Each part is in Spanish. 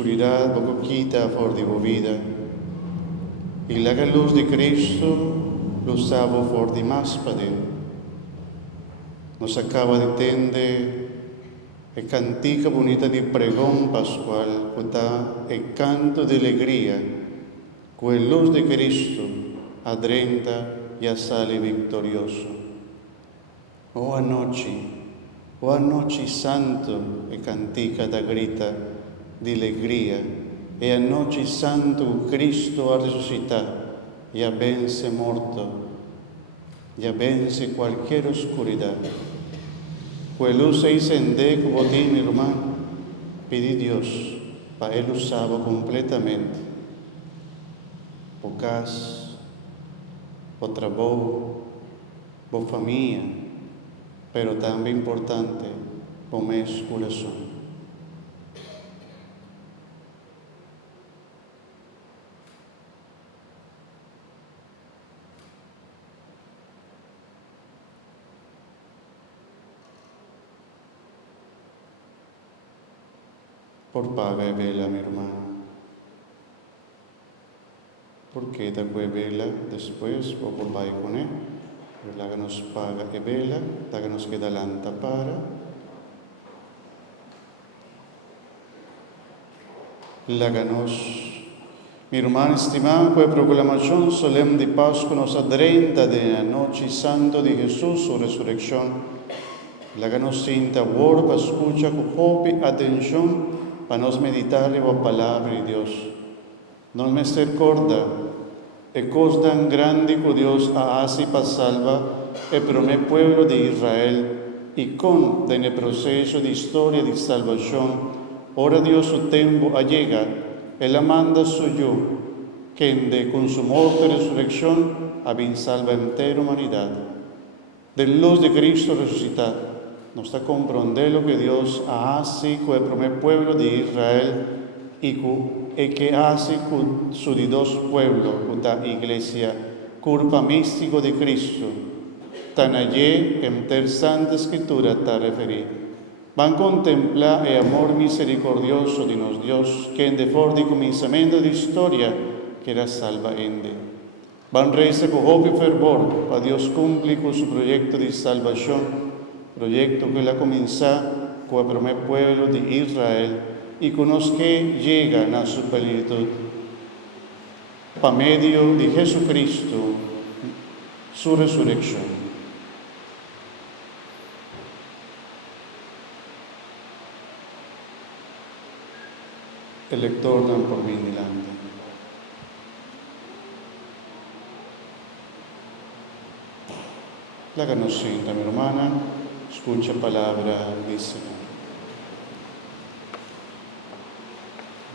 oscuridad, poco quita for de vida. Y la luz de Cristo lo sabo for de más padre. Nos acaba de tender el cantica bonita de pregón pascual, cuenta el canto de alegría, con luz de Cristo adrenta y sale victorioso. Oh anoche santo, e cantica da grita di alegria, e anoche santo Cristo ha resucitado, ya vence morto, ya vence cualquier oscuridad. Pues luz se encende como ti, mi hermano, pide Dios para él usarlo completamente. Por casa, por trabajo, por familia, pero también importante, por mi corazón. Por paga e vela, mi hermano. Porque da que vela después o por vai con él. La que nos paga e vela, la que nos queda lanta para. La que nos, mi hermano estimado, pues proclamación solemne de Pascua nos adrenta de la noche santo de Jesús, su resurrección. La que nos sienta worba, escucha con hope, atención, para nos meditar la palabra de Dios. Nos misericorda, e cosa tan grande que Dios hace para salvar el primer pueblo de Israel, y con en el proceso de historia de salvación, ahora Dios su tiempo llega, Él manda suyo, que con su muerte y resurrección había salva entera humanidad. De luz de Cristo resucitado, nos está comprendiendo lo que Dios hace con el primer pueblo de Israel y que hace con sus dos pueblos, con la iglesia, curva místico de Cristo. Tan allí en la Santa Escritura está referido. Van a contemplar el amor misericordioso de nos Dios, que en de forma de comenzamiento de historia, que era salva ende. Van a rezar con hope y fervor para Dios cumplir con su proyecto de salvación, proyecto que la comenzó con el primer pueblo de Israel y con los que llegan a su plenitud. Por medio de Jesucristo, su resurrección. El lector dan por mí delante. La que nos sienta, mi hermana, escucha palabra del Señor.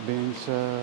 Benza